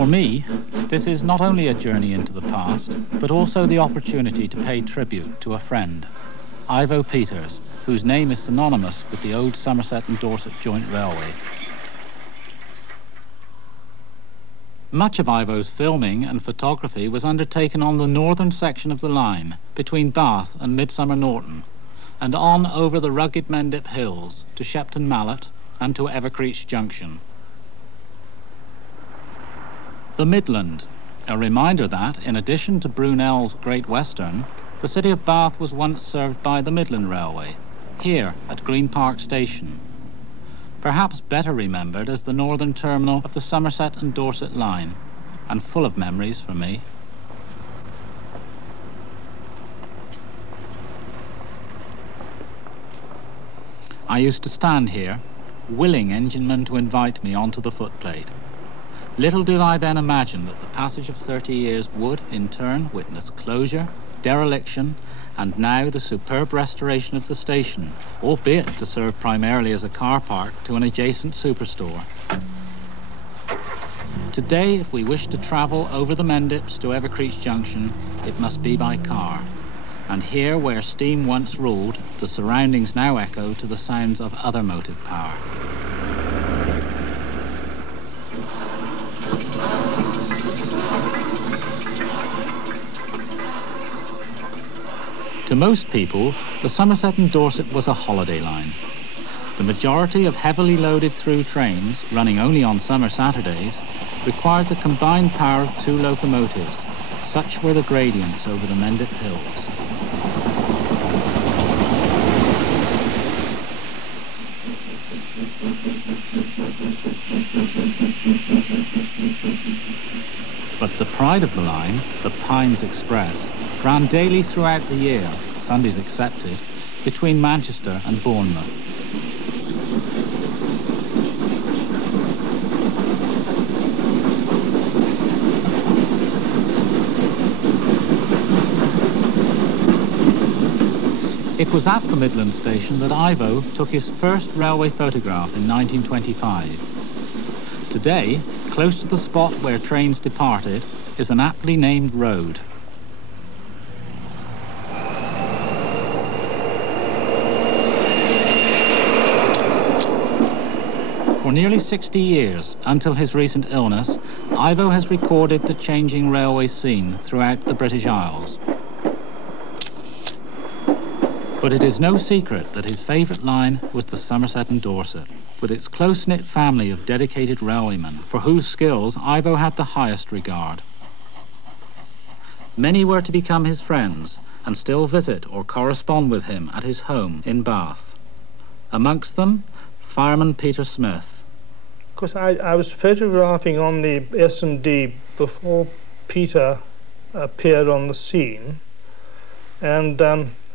For me, this is not only a journey into the past, but also the opportunity to pay tribute to a friend, Ivo Peters, whose name is synonymous with the old Somerset and Dorset Joint Railway. Much of Ivo's filming and photography was undertaken on the northern section of the line, between Bath and Midsummer Norton, and on over the rugged Mendip Hills to Shepton Mallet and to Evercreech Junction. The Midland, a reminder that, in addition to Brunel's Great Western, the city of Bath was once served by the Midland Railway, here at Green Park Station, perhaps better remembered as the northern terminal of the Somerset and Dorset line, and full of memories for me. I used to stand here, willing enginemen to invite me onto the footplate. Little did I then imagine that the passage of 30 years would, in turn, witness closure, dereliction, and now the superb restoration of the station, albeit to serve primarily as a car park to an adjacent superstore. Today, if we wish to travel over the Mendips to Evercreech Junction, it must be by car. And here, where steam once ruled, the surroundings now echo to the sounds of other motive power. To most people, the Somerset and Dorset was a holiday line. The majority of heavily loaded through trains, running only on summer Saturdays, required the combined power of two locomotives. Such were the gradients over the Mendip Hills. But the pride of the line, the Pines Express, ran daily throughout the year, Sundays excepted, between Manchester and Bournemouth. It was at the Midland station that Ivo took his first railway photograph in 1925. Today, close to the spot where trains departed, is an aptly named road. For nearly 60 years, until his recent illness, Ivo has recorded the changing railway scene throughout the British Isles. But it is no secret that his favourite line was the Somerset and Dorset, with its close-knit family of dedicated railwaymen, for whose skills Ivo had the highest regard. Many were to become his friends, and still visit or correspond with him at his home in Bath. Amongst them, fireman Peter Smith. Of course, I was photographing on the S&D before Peter appeared on the scene, and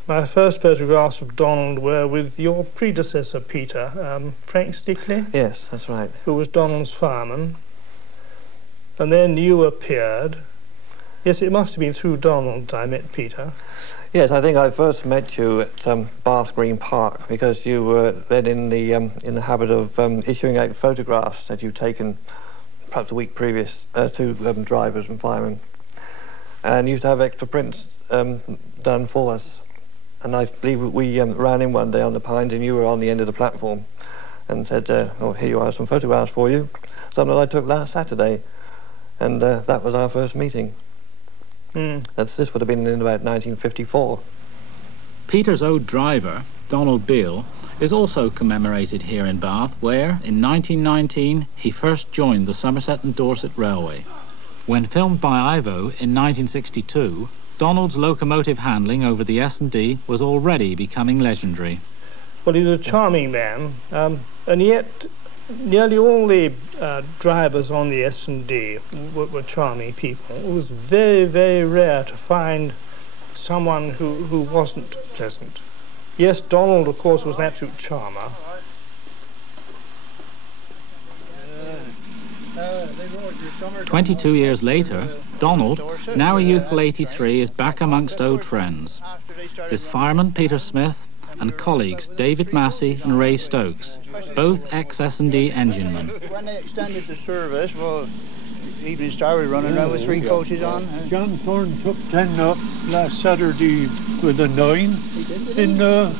my first photographs of Donald were with your predecessor, Peter, Frank Stickley. Yes, that's right. Who was Donald's fireman. And then you appeared. Yes, it must have been through Donald I met Peter. Yes, I think I first met you at Bath Green Park because you were then in the habit of issuing out photographs that you'd taken perhaps a week previous to drivers and firemen. And you used to have extra prints done for us. And I believe we ran in one day on the Pines and you were on the end of the platform and said, oh, here you are, some photographs for you. Something I took last Saturday. And that was our first meeting. This would have been in about 1954. Peter's old driver, Donald Beale, is also commemorated here in Bath, where, in 1919, he first joined the Somerset and Dorset Railway. When filmed by Ivo in 1962, Donald's locomotive handling over the S&D was already becoming legendary. Well, he was a charming man, and yet nearly all the drivers on the S&D were charming people. It was very, very rare to find someone who wasn't pleasant. Yes, Donald, of course, was an absolute charmer. 22 years later, Donald, now a youthful 83, is back amongst old friends. His fireman, Peter Smith, and colleagues David Massey and Ray Stokes, both ex-S&D enginemen. When they extended the service, well, Evening Star was running around with 3 coaches on. John Thorne took 10 up last Saturday with a 9. And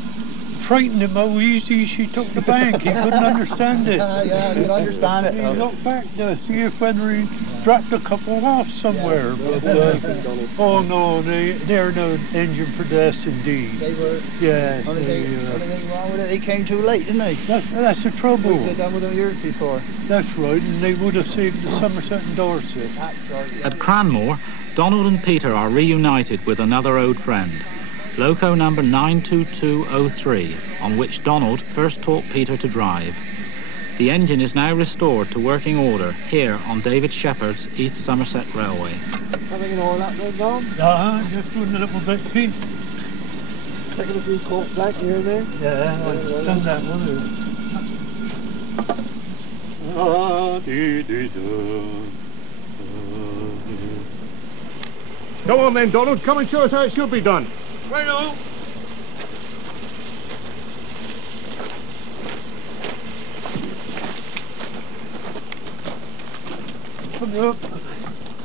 frightened him how easy she took the bank. He couldn't understand it. Yeah, I can understand it. He looked back to see if whether he dropped a couple off somewhere. But, oh no, they're no engine for the S&D. They were. Yes. Only thing wrong with it, he came too late, didn't he? That's the trouble. We've done with them years before. That's right, and they would have saved the Somerset and Dorset. That's right. Yeah. At Cranmore, Donald and Peter are reunited with another old friend. Loco number 92203, on which Donald first taught Peter to drive. The engine is now restored to working order here on David Shepherd's East Somerset Railway. Having an oil up there, Dom? Just doing a little bit, Pete. Taking a few corks back here and there? Yeah, I've done that one. Go on then, Donald. Come and show us how it should be done. Right on. Come up.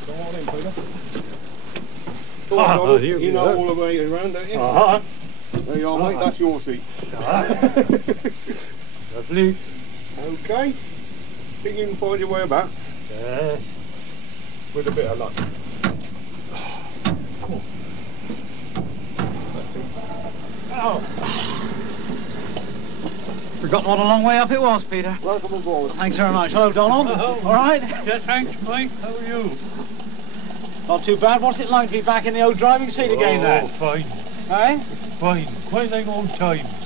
Go on in, Peter. Go on, Donald. You know all the way around, don't you? There you are, mate. That's your seat. Lovely. Okay. Think you can find your way about? Yes. With a bit of luck. Cool. That's it. Oh. Forgotten what a long way up it was, Peter. Welcome aboard. Thanks very much. Hello, Donald. All right? Yeah, thanks, Mike. How are you? Not too bad. What's it like to be back in the old driving seat again, then? Fine. Eh? Fine. Quite like old times.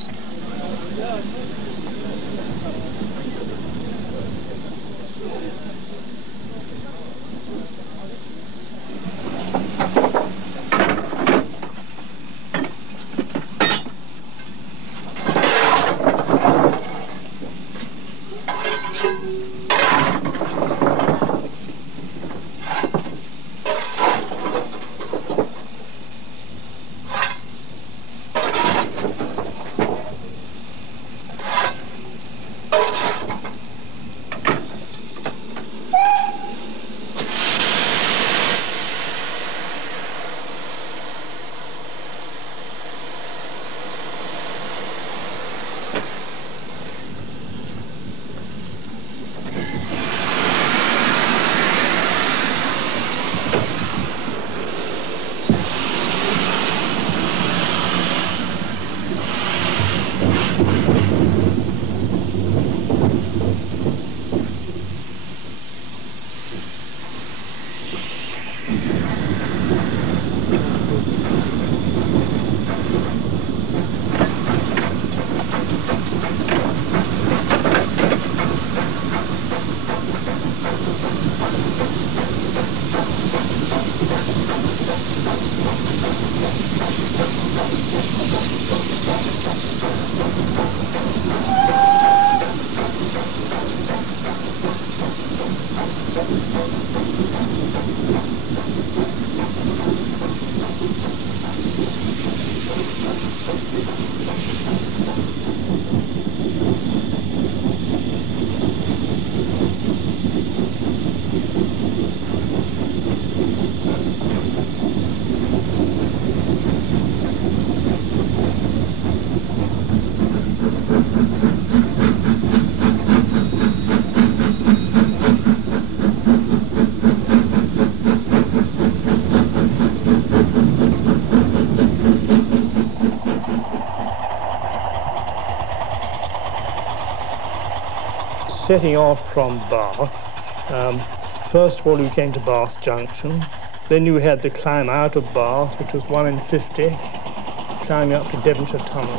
Setting off from Bath, first of all we came to Bath Junction, then you had to climb out of Bath, which was 1 in 50, climbing up to Devonshire Tunnel.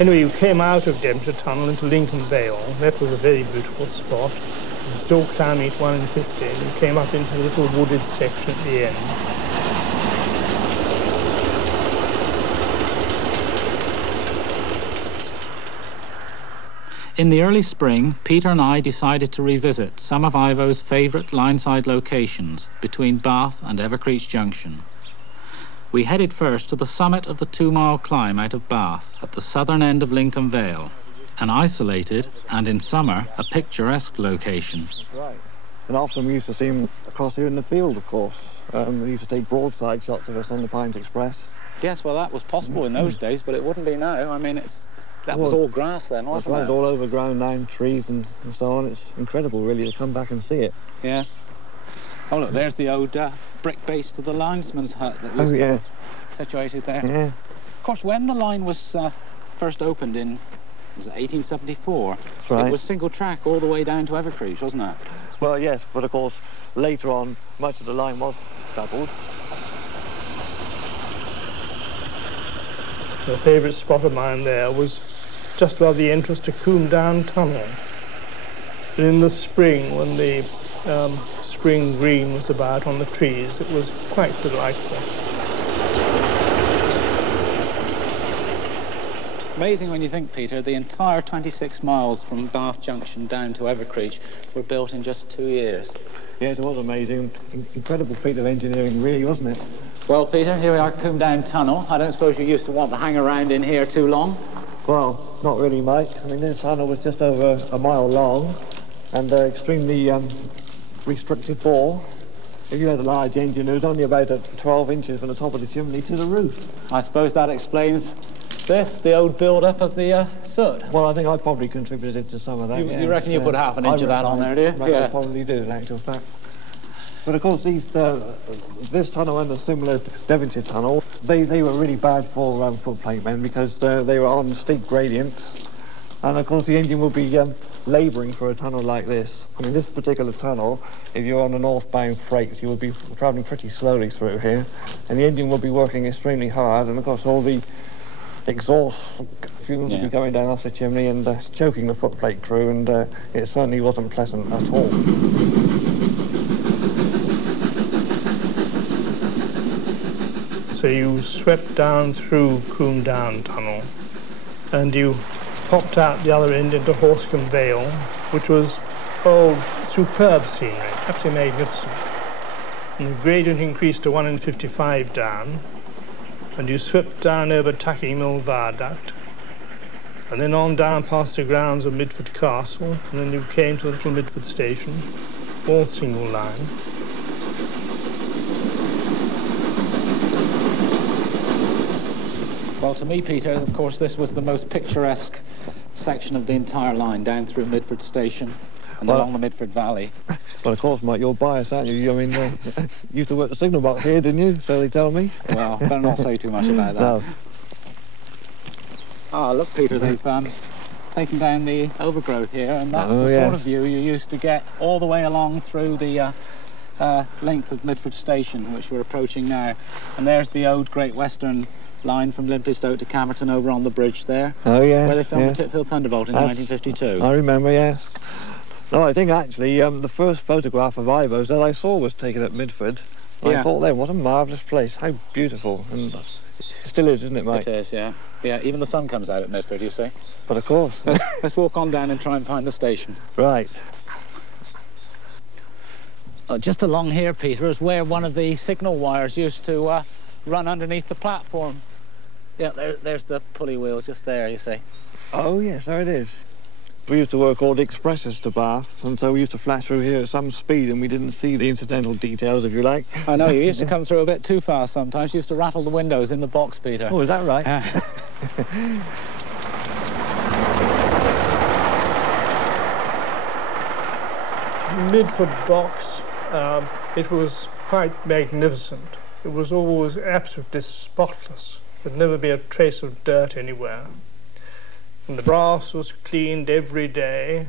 Anyway, you came out of Devonshire Tunnel into Lincoln Vale. That was a very beautiful spot. Still climbing at 1 in 50, and you came up into a little wooded section at the end. In the early spring, Peter and I decided to revisit some of Ivo's favourite lineside locations between Bath and Evercreech Junction. We headed first to the summit of the 2-mile climb out of Bath, at the southern end of Lincoln Vale, an isolated and, in summer, a picturesque location. Right. And often we used to see him across here in the field, of course. We used to take broadside shots of us on the Pines Express. Yes, well, that was possible in those days, but it wouldn't be now. I mean, that was all grass then, wasn't it? It was all overgrown now, trees and so on. It's incredible, really, to come back and see it. Yeah. Oh, look, there's the old brick base to the linesman's hut that was situated there. Yeah. Of course, when the line was first opened in, was it 1874? Right. It was single track all the way down to Evercreech, wasn't it? Well, yes, but of course, later on, much of the line was doubled. The favourite spot of mine there was just above the entrance to Combe Down Tunnel. And in the spring, when the spring green was about on the trees, it was quite delightful. Amazing when you think, Peter, the entire 26 miles from Bath Junction down to Evercreech were built in just 2 years. Yes, it was amazing. Incredible feat of engineering, really, wasn't it? Well, Peter, here we are at Combe Down Tunnel. I don't suppose you used to want to hang around in here too long? Well, not really, mate. I mean, this tunnel was just over a mile long and extremely restricted bore. If you had a large engine, it was only about 12 inches from the top of the chimney to the roof. I suppose that explains this, the old build-up of the soot. Well, I think I probably contributed to some of that. You reckon you put half an inch of that on there, do you? I probably do, in actual fact. But of course, this tunnel and the similar Devonshire tunnel, they were really bad for footplatemen because they were on steep gradients. And of course, the engine will be labouring for a tunnel like this. I mean, this particular tunnel, if you're on a northbound freight, you will be travelling pretty slowly through here. And the engine will be working extremely hard. And of course, all the exhaust fumes will be going down off the chimney and choking the footplate crew. And it certainly wasn't pleasant at all. So you swept down through Combe Down Tunnel and you popped out the other end into Horsecombe Vale, which was, superb scenery, absolutely magnificent. And the gradient increased to 1 in 55 down, and you swept down over Tucking Mill Viaduct, and then on down past the grounds of Midford Castle, and then you came to the little Midford station, all single line. Well, to me, Peter, of course, this was the most picturesque section of the entire line, down through Midford Station and along the Midford Valley. Well, of course, mate, you're biased, aren't you? I mean, you used to work the signal box here, didn't you? So they tell me. Well, better not say too much about that. No. Ah, look, Peter, they've taken down the overgrowth here, and that's the sort of view you used to get all the way along through the length of Midford Station, which we're approaching now. And there's the old Great Western line from Limpingstoke to Camerton over on the bridge there. Oh, yes. Where they filmed the Titfield Thunderbolt in 1952. I remember, yes. No, I think actually the first photograph of Ivo's that I saw was taken at Midford. I thought then, what a marvellous place, how beautiful. And it still is, isn't it, mate? It is, yeah. Yeah, even the sun comes out at Midford, you see. But of course. Let's walk on down and try and find the station. Right. Just along here, Peter, is where one of the signal wires used to run underneath the platform. Yeah, there's the pulley wheel just there, you see. Oh, yes, there it is. We used to work all the expresses to Bath, and so we used to flash through here at some speed, and we didn't see the incidental details, if you like. I know, you used to come through a bit too fast sometimes. You used to rattle the windows in the box, Peter. Oh, is that right? Midford box, it was quite magnificent. It was always absolutely spotless. There'd never be a trace of dirt anywhere. And the brass was cleaned every day,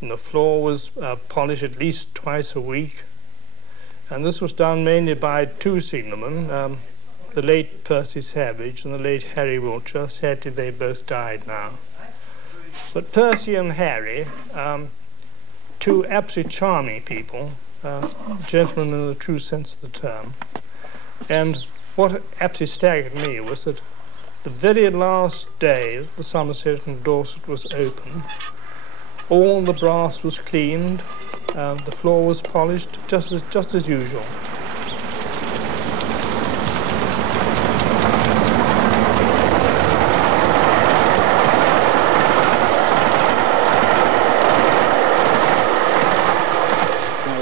and the floor was polished at least twice a week. And this was done mainly by two signalmen, the late Percy Savage and the late Harry Wiltshire. Sadly, they both died now. But Percy and Harry, two absolutely charming people, gentlemen in the true sense of the term. And what absolutely staggered me was that the very last day the Somerset and Dorset was open, all the brass was cleaned, the floor was polished, just as usual.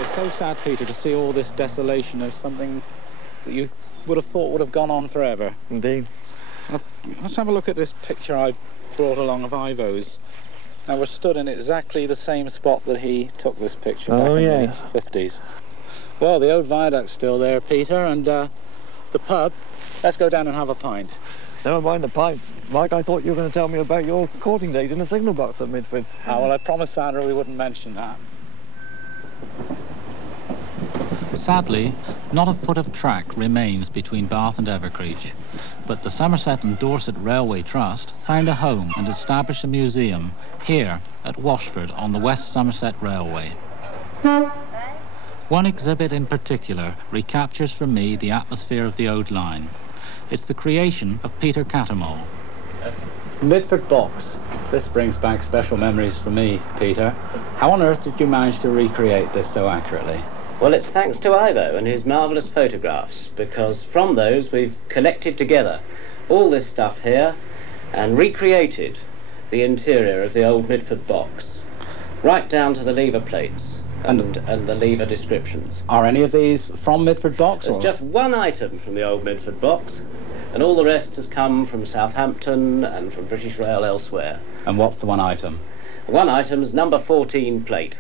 it's so sad, Peter, to see all this desolation of something that you would have thought would have gone on forever. Indeed. Let's have a look at this picture I've brought along of Ivo's. Now, we're stood in exactly the same spot that he took this picture back in the 50s. Well, the old viaduct's still there, Peter, and the pub. Let's go down and have a pint. Never mind the pint. Mike, I thought you were going to tell me about your courting days in the signal box at Midford. Ah, well, I promised Sandra we wouldn't mention that. Sadly, not a foot of track remains between Bath and Evercreech, but the Somerset and Dorset Railway Trust found a home and established a museum here at Washford on the West Somerset Railway. One exhibit in particular recaptures for me the atmosphere of the old line. It's the creation of Peter Cattermole. Midford box. This brings back special memories for me, Peter. How on earth did you manage to recreate this so accurately? Well, it's thanks to Ivo and his marvellous photographs, because from those we've collected together all this stuff here and recreated the interior of the old Midford box, right down to the lever plates and the lever descriptions. Are any of these from Midford box? There's just one item from the old Midford box, and all the rest has come from Southampton and from British Rail elsewhere. And what's the one item? One item's number 14 plate.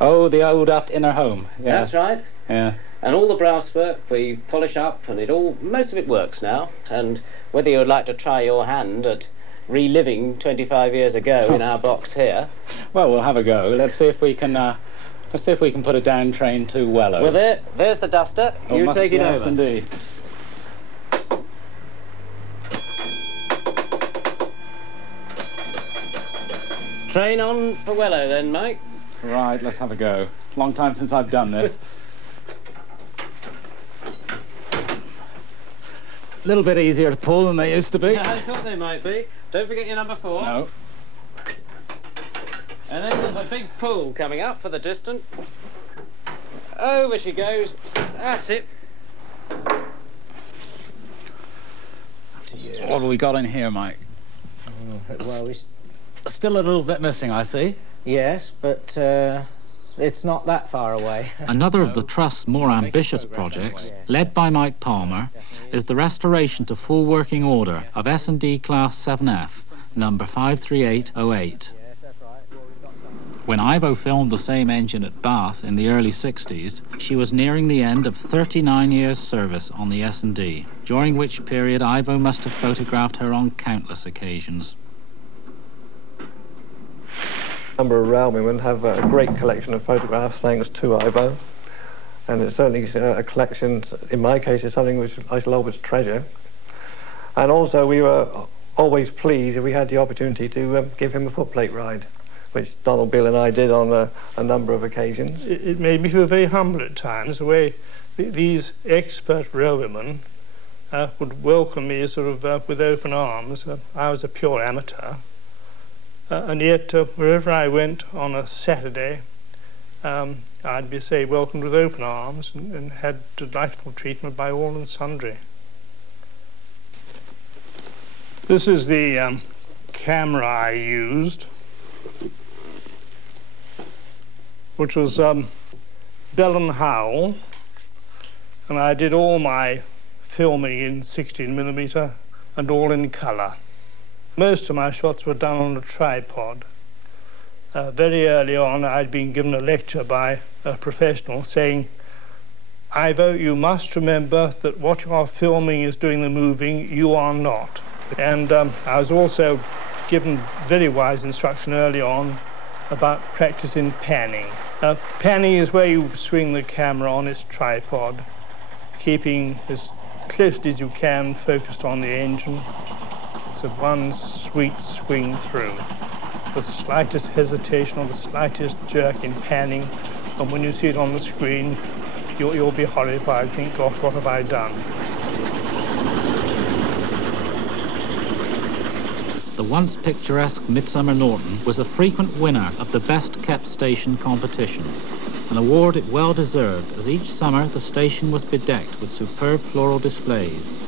Oh, the old up inner home. Yeah. That's right. Yeah. And all the brass work we polish up, and most of it works now. And whether you would like to try your hand at reliving 25 years ago in our box here. Well, we'll have a go. Let's see if we can put a down train to Wellow. Well, there's the duster. Oh, you take it yes, over. Indeed. Train on for Wellow then, Mike. Right, let's have a go. Long time since I've done this. A little bit easier to pull than they used to be. Yeah, I thought they might be. Don't forget your number 4. No. And then there's a big pull coming up for the distant. Over she goes. That's it. What have we got in here, Mike? Well, Still a little bit missing, I see. yes, but it's not that far away. Another of the Trust's more ambitious projects, led by Mike Palmer, is the restoration to full working order of S&D Class 7F, number 53808. When Ivo filmed the same engine at Bath in the early 60s, she was nearing the end of 39 years' service on the S&D, during which period Ivo must have photographed her on countless occasions. A number of railmen have a great collection of photographs thanks to Ivo, and it's certainly a collection, in my case, is something which I shall always treasure. And also we were always pleased if we had the opportunity to give him a footplate ride, which Donald Beale and I did on a number of occasions. It made me feel very humble at times, the way these expert railwaymen would welcome me sort of with open arms. I was a pure amateur. And yet, wherever I went on a Saturday, I'd be, say, welcomed with open arms and had delightful treatment by all and sundry. This is the camera I used, which was Bell and Howell, and I did all my filming in 16mm and all in colour. Most of my shots were done on a tripod. Very early on, I'd been given a lecture by a professional saying, Ivo, you must remember that what you are filming is doing the moving, you are not. And I was also given very wise instruction early on about practicing panning. Panning is where you swing the camera on its tripod, keeping as closely as you can focused on the engine. It's a one sweet swing through. The slightest hesitation or the slightest jerk in panning, and when you see it on the screen, you'll be horrified, think, gosh, what have I done? The once picturesque Midsummer Norton was a frequent winner of the Best Kept Station competition, an award it well deserved, as each summer the station was bedecked with superb floral displays.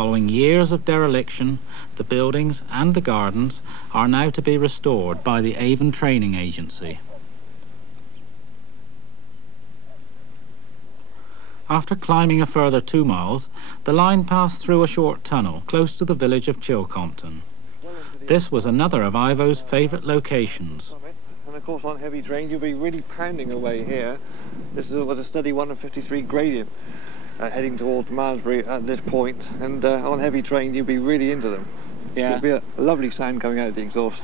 following years of dereliction, the buildings and the gardens are now to be restored by the Avon Training Agency. After climbing a further 2 miles, the line passed through a short tunnel close to the village of Chilcompton. This was another of Ivo's favourite locations. And of course on heavy trains you'll be really pounding away here. This was a steady 153 gradient heading towards Malmesbury at this point, and on heavy train you'll be really into them. Yeah. It'll be a lovely sound coming out of the exhaust.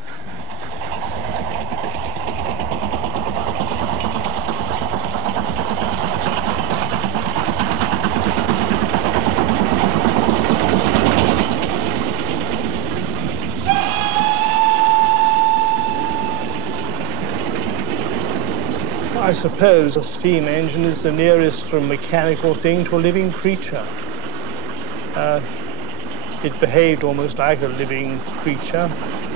I suppose a steam engine is the nearest from mechanical thing to a living creature. It behaved almost like a living creature.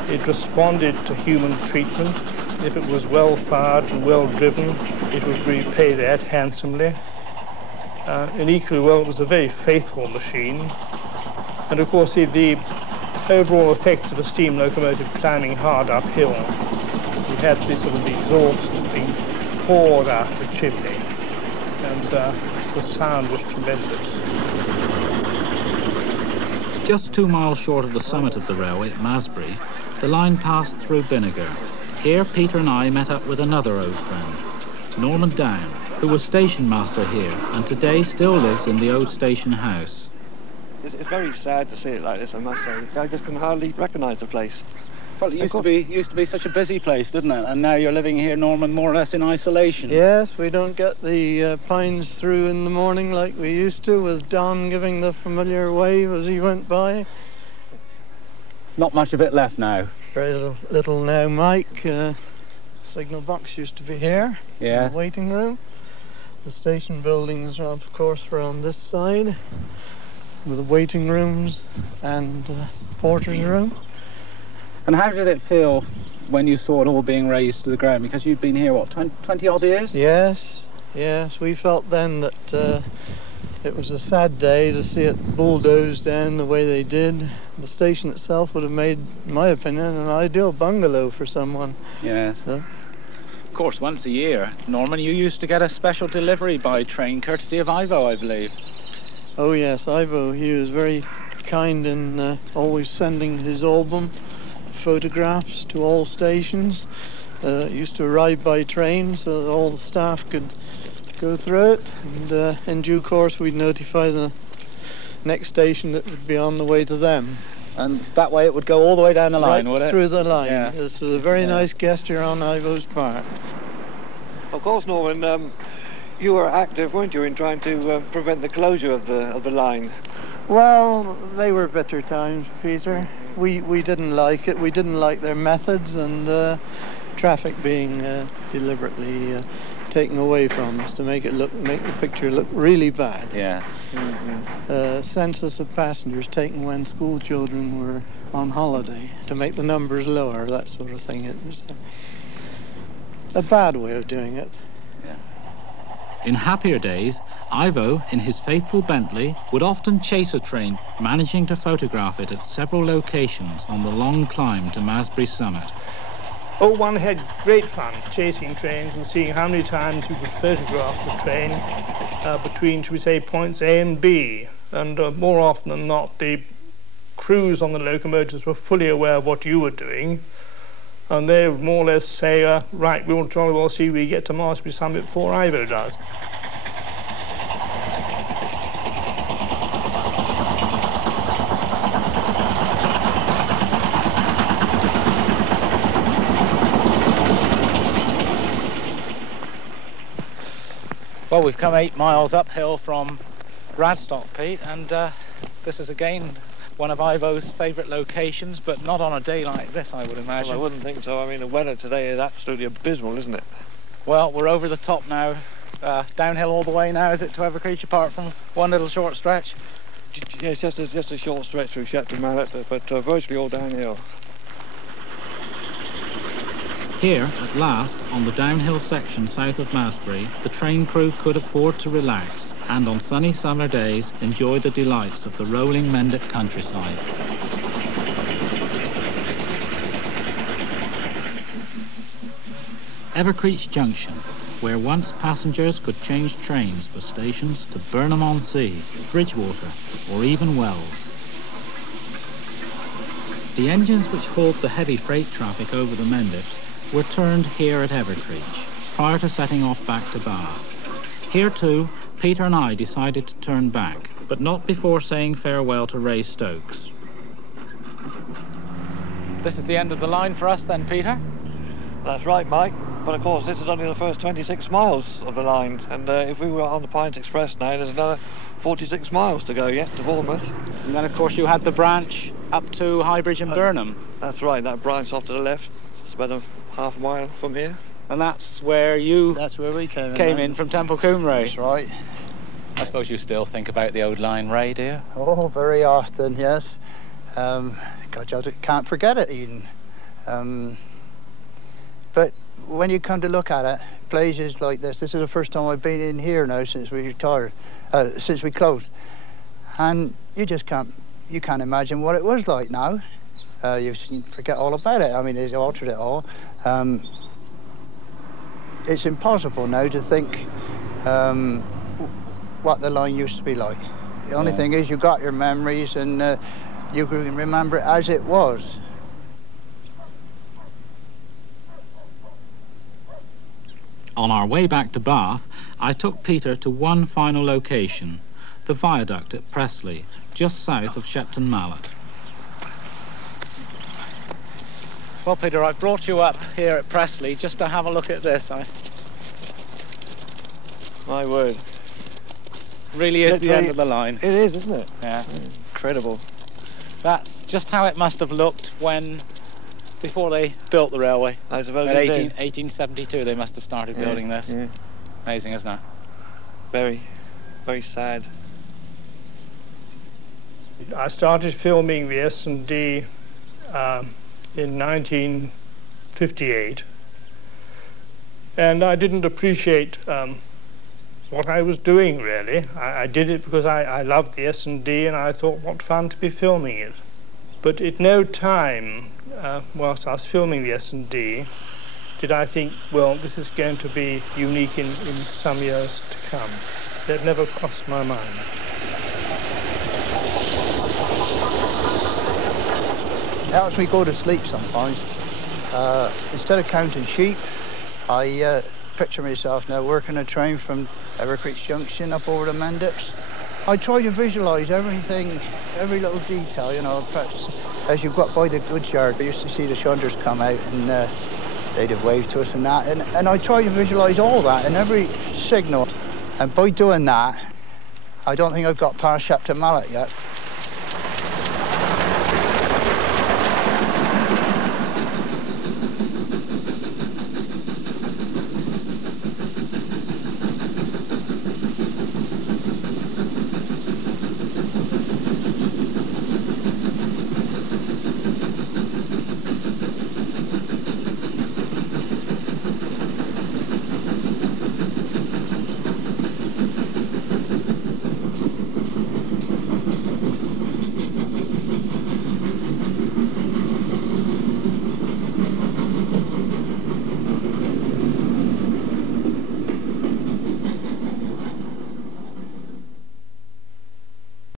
It responded to human treatment. If it was well fired and well driven, it would repay that handsomely. And equally well, it was a very faithful machine. And of course, the overall effect of a steam locomotive climbing hard uphill, you had this sort of exhaust being poured out the chimney, and the sound was tremendous. Just 2 miles short of the summit of the railway at Masbury, the line passed through Vinegar. Here Peter and I met up with another old friend, Norman Down, who was station master here and today still lives in the old station house. It's very sad to see it like this, I must say. I just can hardly recognise the place. Well, it used to be such a busy place, didn't it? And now you're living here, Norman, more or less in isolation. Yes, we don't get the pines through in the morning like we used to, with Don giving the familiar wave as he went by. Not much of it left now. Very little now, Mike. Signal box used to be here. Yeah. The waiting room. The station buildings are, of course, were on this side, with the waiting rooms and porter's room. And how did it feel when you saw it all being razed to the ground? Because you'd been here, what, 20 odd years? Yes, yes. We felt then that it was a sad day to see it bulldozed down the way they did. The station itself would have made, in my opinion, an ideal bungalow for someone. Yeah. So. Of course, once a year, Norman, you used to get a special delivery by train, courtesy of Ivo, I believe. Oh yes, Ivo. He was very kind in always sending his album photographs to all stations. It used to arrive by train so that all the staff could go through it, and in due course we'd notify the next station that would be on the way to them. And that way it would go all the way down the line, right would it? Through the line. Yeah. This was a very nice gesture on Ivo's part. Of course, Norman, you were active, weren't you, in trying to prevent the closure of the line? Well, they were bitter times, Peter. We didn't like it. We didn't like their methods, and traffic being deliberately taken away from us to make the picture look really bad. Yeah. Census of passengers taken when school children were on holiday to make the numbers lower, that sort of thing. It was a bad way of doing it. In happier days, Ivo, in his faithful Bentley, would often chase a train, managing to photograph it at several locations on the long climb to Masbury summit. Oh, one had great fun chasing trains and seeing how many times you could photograph the train between, shall we say, points A and B. And more often than not, the crews on the locomotives were fully aware of what you were doing. And they would more or less say, right, we'll jolly well see we get to Masbury summit before Ivo does. Well, we've come 8 miles uphill from Radstock, Pete, and this is again one of Ivo's favourite locations, but not on a day like this, I would imagine. Well, I wouldn't think so. I mean, the weather today is absolutely abysmal, isn't it? Well, we're over the top now. Downhill all the way now, is it, to Evercreech, apart from one little short stretch? Yeah, it's just a short stretch through Shepton Mallet, but virtually all downhill. Here, at last, on the downhill section south of Masbury, the train crew could afford to relax and on sunny summer days enjoy the delights of the rolling Mendip countryside. Evercreech Junction, where once passengers could change trains for stations to Burnham-on-Sea, Bridgwater, or even Wells. The engines which hauled the heavy freight traffic over the Mendips were turned here at Evercreech, prior to setting off back to Bath. Here too, Peter and I decided to turn back, but not before saying farewell to Ray Stokes. This is the end of the line for us then, Peter? That's right, Mike. But of course, this is only the first 26 miles of the line, and if we were on the Pines Express now, there's another 46 miles to go yet to Bournemouth. And then, of course, you had the branch up to Highbridge and Burnham. That's right, that branch off to the left. It's about a half a mile from here. And that's where you we came in from Temple Coombe. That's right. I suppose you still think about the old line, Ray, do you? Oh, very often, yes. God, I can't forget it even. But when you come to look at it, places like this is the first time I've been in here now since we retired, since we closed. And you just can't imagine what it was like now. You forget all about it. I mean, they've altered it all. It's impossible now to think what the line used to be like. The only thing is you've got your memories and you can remember it as it was. On our way back to Bath, I took Peter to one final location, the viaduct at Pressley, just south of Shepton Mallet. Well, Peter, I've brought you up here at Pressley just to have a look at this. My word. Really is the end of the line. It is, isn't it? Yeah. Incredible. That's just how it must have looked before they built the railway. I suppose in 1872 they must have started building this. Yeah. Amazing, isn't it? Very, very sad. I started filming the S&D in 1958, and I didn't appreciate what I was doing, really. I did it because I loved the S&D and I thought what fun to be filming it. But at no time whilst I was filming the S&D did I think, well, this is going to be unique in some years to come. That never crossed my mind. It helps me go to sleep sometimes. Instead of counting sheep, I picture myself now working a train from Evercreech Junction up over the Mendips. I try to visualise everything, every little detail, you know. Perhaps as you got by the goods yard, I used to see the shunters come out and they'd have waved to us and that. And I try to visualise all that in every signal. And by doing that, I don't think I've got past Shepton Mallet yet.